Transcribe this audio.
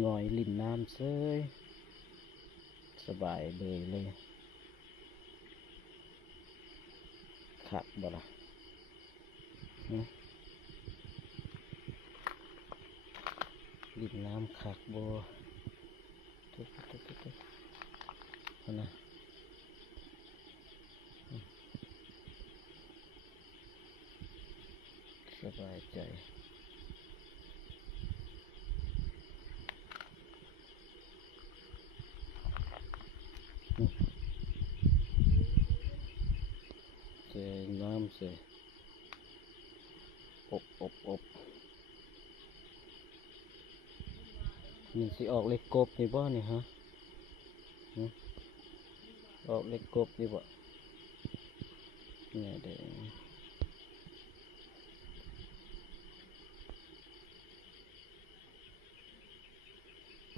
งอยลิ่นน้ำเซ้ยสบายเลยขับบ่ล่ะลิ่นน้ำขักบ่ตุ๊นะสบายใจเจน้ำเสอบมันสิออกเล็กกบนี่บ่นี่ฮะออกเล็กกบนี่บ่เนี่ยเด้